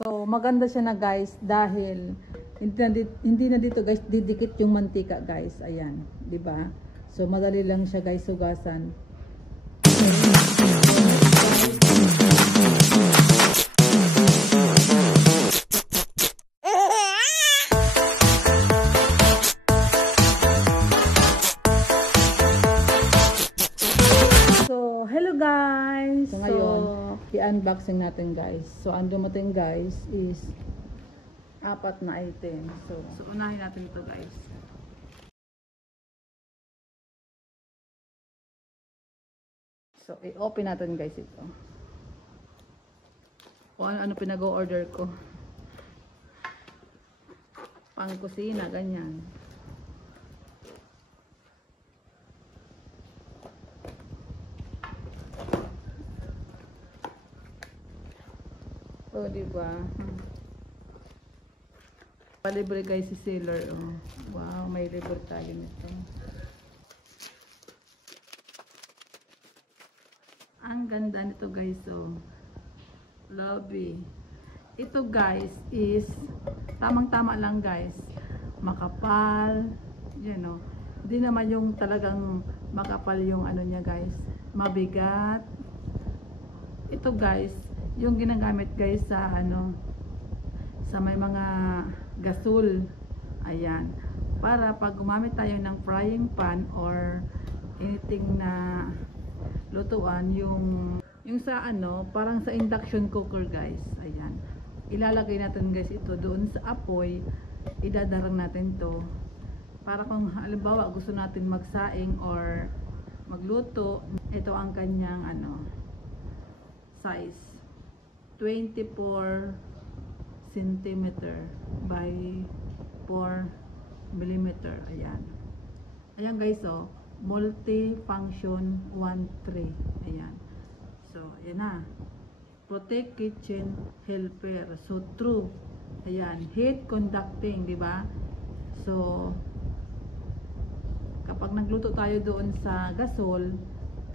So, maganda siya na guys dahil hindi na dito guys didikit yung mantika guys. Ayan, 'di ba? So, madali lang siya guys hugasan. So, hello guys. So, ngayon, i-unboxing natin guys. So, ang dumating guys is 4 na item. So, unahin natin ito guys. So, i-open natin guys ito. O ano pinag-o-order ko. Pang kusina, ganyan. O, diba? Palibre guys si seller. Oh. Wow, may libre tayo nito. Ang ganda nito guys. Oh. Lovely. Ito guys is tamang-tama lang guys. Makapal. You know. Hindi naman yung talagang makapal yung ano niya guys. Mabigat. Ito guys, yung ginagamit guys sa ano, sa may mga gasol. Ayan. Para pag gumamit tayo ng frying pan or anything na lutuan, yung sa ano, parang sa induction cooker guys. Ayan. Ilalagay natin guys ito doon sa apoy. Idadarang natin to. Para kung halimbawa gusto natin magsaing or magluto, ito ang kanyang ano, size. 24 cm by 4 mm. Ayan. Ayan guys, oh. Multi-function 1-3. Ayan. So, ayan na. Protect kitchen helper. So, true. Ayan. Heat conducting, di ba? So, kapag nagluto tayo doon sa gasol,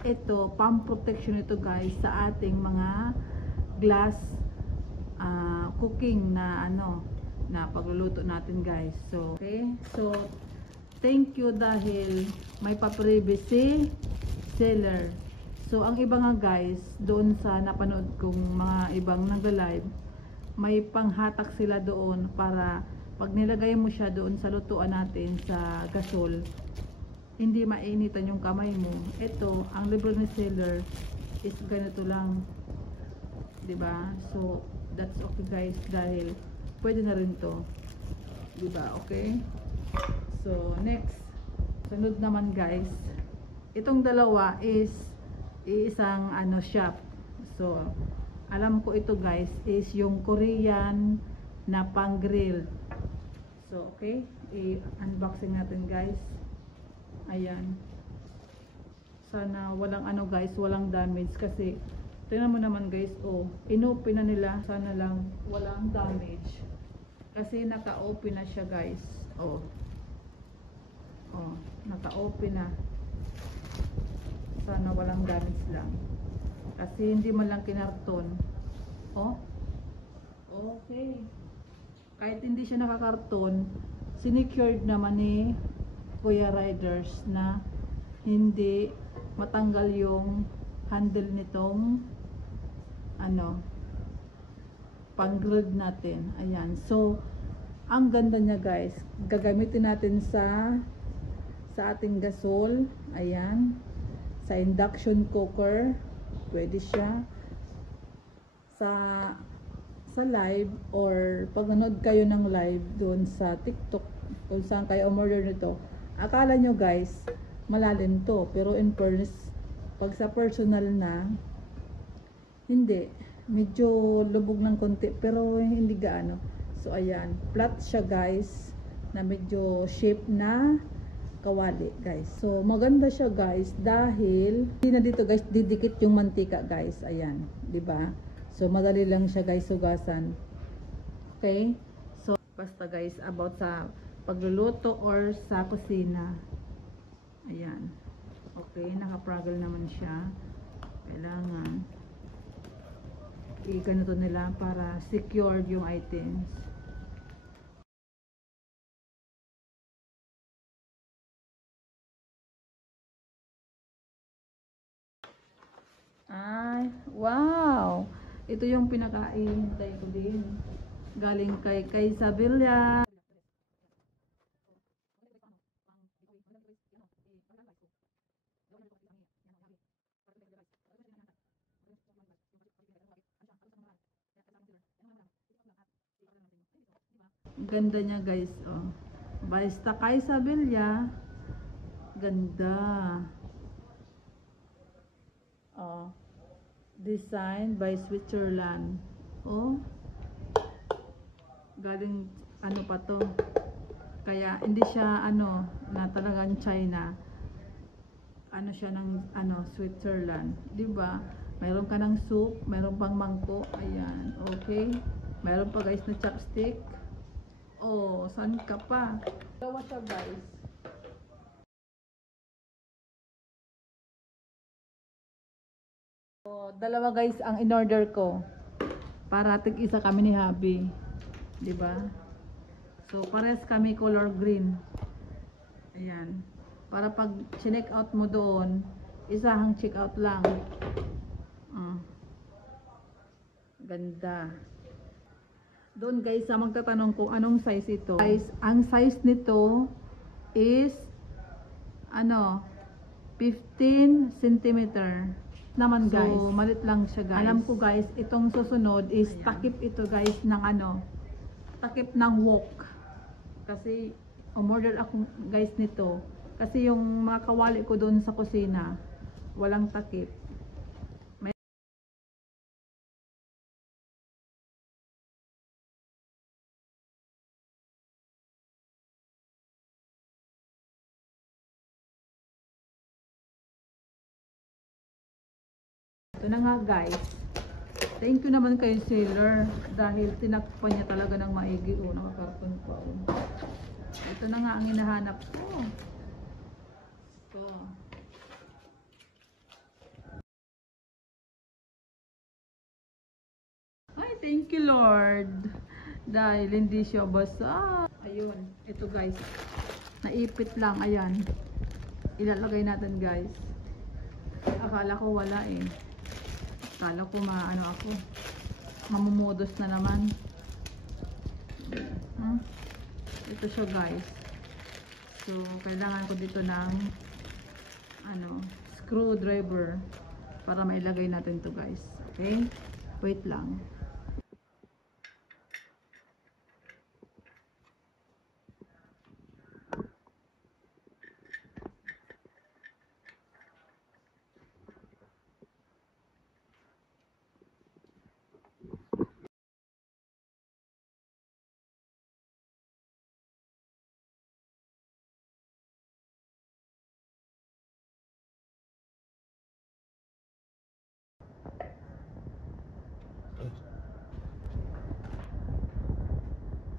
ito, pump protection ito guys sa ating mga glass cooking na ano, na pagluluto natin guys. So, okay. So, thank you dahil may pa-freebie si seller. So, ang iba nga guys, doon sa napanood kong mga ibang nagla-live, may panghatak sila doon para pag nilagay mo siya doon sa lutuan natin sa gasol, hindi mainitan yung kamay mo. Ito, ang libre ni seller is ganito lang. 'Di ba? So, that's okay guys dahil pwede na rin 'to. 'Di ba? Okay? So, next. Sunod naman guys. Itong dalawa is isang ano shop. So, alam ko ito guys is yung Korean na pang grill. So, okay. I-unboxing natin guys. Ayan. Sana walang ano guys, walang damage kasi tingnan mo naman guys, oh, inopen na nila. Sana lang walang damage. Kasi naka-open na siya guys. Oh. Oh, naka-open na. Sana walang damage lang. Kasi hindi man lang kinarton. Oh. Okay. Kahit hindi siya nakakarton, sinecured naman ni Kuya Riders na hindi matanggal yung handle nitong ano, pang-grilled natin. Ayan. So, ang ganda niya guys. Gagamitin natin sa ating gasol. Ayan. Sa induction cooker. Pwede siya. Sa live or pag nanood kayo ng live doon sa TikTok kung saan kayo umorder nito, akala nyo guys malalim to, pero in fairness pag sa personal na hindi, medyo lubog ng konti pero hindi gaano. So ayan, flat siya guys na medyo shape na kawali guys. So maganda siya guys dahil hindi na dito guys didikit yung mantika guys. Ayan, 'di ba? So madali lang siya guys hugasan. Okay? So basta guys about sa pagluluto or sa kusina. Ayan. Okay, naka-praggle naman siya. Kailangan i-ganito nila para secured yung items. Ay, wow! Ito yung pinakaihintay ko din. Galing kay Isabella. Ganda niya guys, oh. Basta kay Isabella. Ganda. Oh. Designed by Switzerland. Oh. Galing ano pa to. Kaya hindi siya ano na talagang China. Ano siya ng ano Switzerland, 'di ba? Mayroon ka ng soup, mayroon pang mangko, ayan. Okay. Mayroon pa guys na chopstick. Oh, saan ka pa? Dalawa siya guys. Oh, dalawa guys ang in-order ko. Para tig-isa kami ni Habi. 'Di ba? So, pares kami color green. Ayan. Para pag check out mo doon, isahang check out lang. Ganda. Doon guys, sa magtatanong kung anong size ito. Guys, ang size nito is ano, 15 cm naman guys. So, malit lang siya guys. Alam ko guys, itong susunod is takip ito guys ng ano, takip ng wok. Kasi umorder ako guys nito. Kasi yung mga kawali ko doon sa kusina, walang takip. Ito na nga guys. Thank you naman kay seller dahil tinakpan niya talaga ng maigi. Oh, nakakarton pa. Oh. Ito na nga ang hinahanap ko. Ito. Ay, thank you Lord. Dahil hindi siya basa. Ayun, ito guys. Naipit lang, ayan. Ilalagay natin guys. Akala ko wala eh. Akala ko maano ako. Mamumudos na naman. Ito siya guys. So, kailangan ko dito ng ano, screwdriver para mailagay natin to guys. Okay? Wait lang.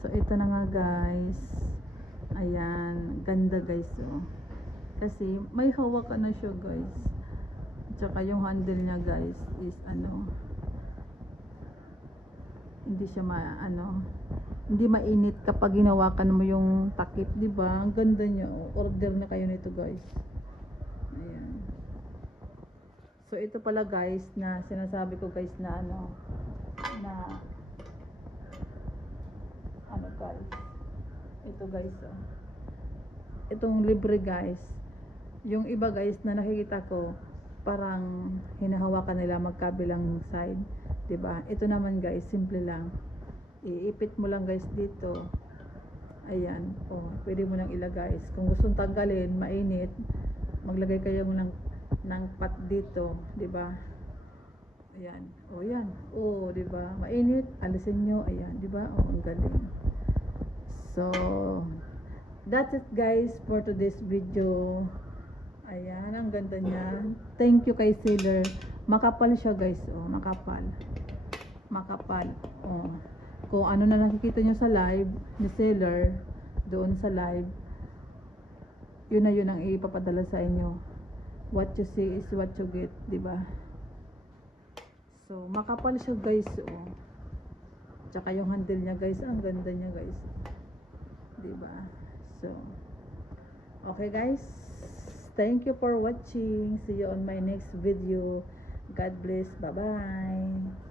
So, ito na nga guys. Ayan. Ganda guys. Oh. Kasi, may hawak na siya guys. Tsaka yung handle niya guys is ano. Hindi siya hindi mainit kapag ginawakan mo yung takip. Diba? Ang ganda niya. Oh. Order na kayo nito guys. Ayan. So, ito pala guys na sinasabi ko guys na ano guys, ito guys oh. Itong libre guys, yung iba guys na nakikita ko parang hinahawakan nila magkabilang side, diba? Ito naman guys, simple lang, iipit mo lang guys dito, ayan, oh, pwede mo nang ilagay. Kung gustong tanggalin, mainit, maglagay kayo ng pat dito, diba? Ayan, oh yan, oh diba? Mainit, alisin nyo, ayan, diba? Oh, ang galing. So, that's it guys for today's video. Ayan, ang ganda niya. Thank you kay seller. Makapal siya guys. Oh, makapal. Makapal. Oh. Kung ano na nakikita nyo sa live ni seller, doon sa live, yun na yun ang ipapadala sa inyo. What you see is what you get, diba? So, makapal siya guys, oh. Tsaka yung handle niya guys, ang ganda niya guys. Diba? So, okay guys. Thank you for watching. See you on my next video. God bless. Bye-bye.